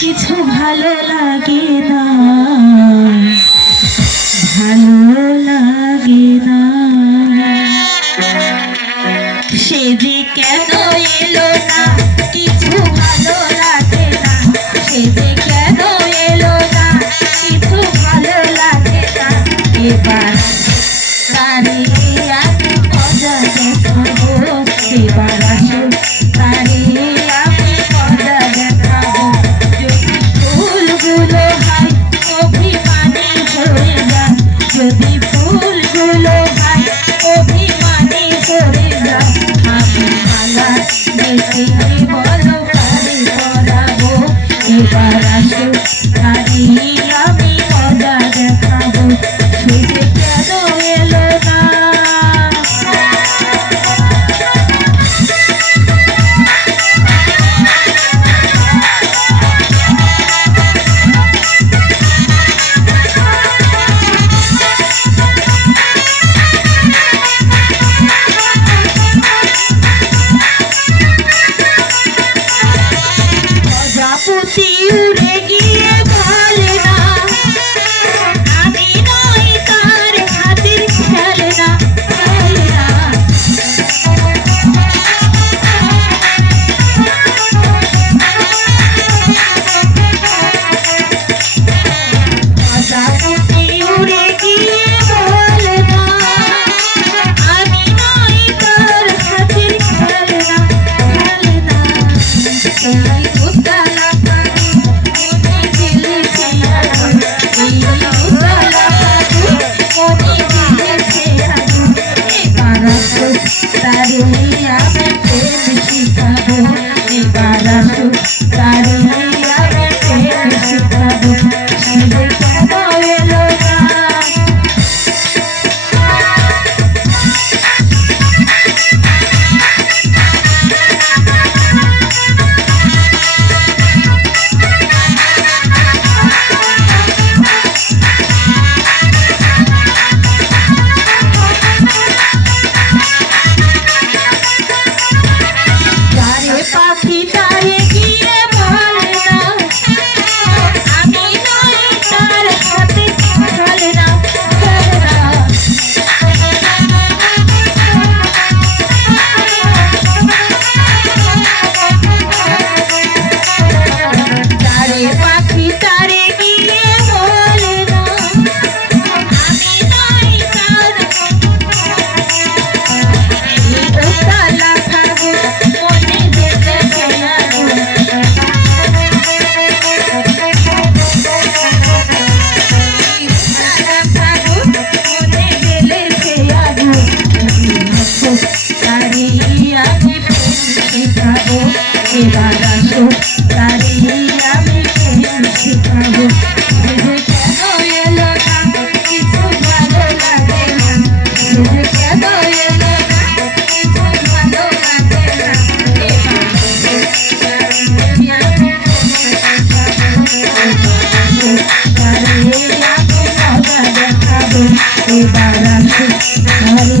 কিছু ভালো লাগে না, ভালো লাগে না। সে যে কেন এলো না, কিছু ভালো লাগে না। সে যে কেন এলো না, কিছু ভালো লাগে না। এবার তারে আমি মজা দেখাবো, এবার আসো তারে আমি মজা দেখাবো। যদি ফুলগুলো হয় অভিমানী হয়ে যায়, যদি ফুলগুলো হয় অভিমানী করে যায়, আমি মালা দেখে বলো কারে পরাবো। এবার আসো তারে আমি মজা দেখাবো। সে যে কেন এলো না, প্রজাপতি উড়ে গিয়ে বলে না, আমি নই তার হাতের খেলনা, খেলনা। প্রজাপতি উড়ে গিয়ে বলে না, আমি নই তার হাতের খেলনা, খেলনা। এই উতলা পানি মনে গেলেছে আগুন, এই উতলা পানি মনে গেলেছে আগুন। এবার আসো তারে আমি প্রেম শিখাবো, এবার আসো তারে আমি প্রেম শিখাবো। সে যে কেন এলো না, পাখি তারে গিয়ে বলে না, আমি নই তার হাতে খেলনা, খেলনা। তারে পাখি তারে গিয়ে বলে না, আমি নই তার উতলা খাবো মনে যেতেছে আগুন। উতলা খাবো মনে গেলেছে আগুন। তারে আমি প্রেম শিখাবো, এবার আসো তারে আমি প্রেম শিখাবো। সে যে কেন এলো না, কিছু ভালো লাগে না। সে যে কেন এলো না, কিছু ভালো লাগে না। এবার আসো তারে আমি মজা দেখাবো, এবার আসো তারে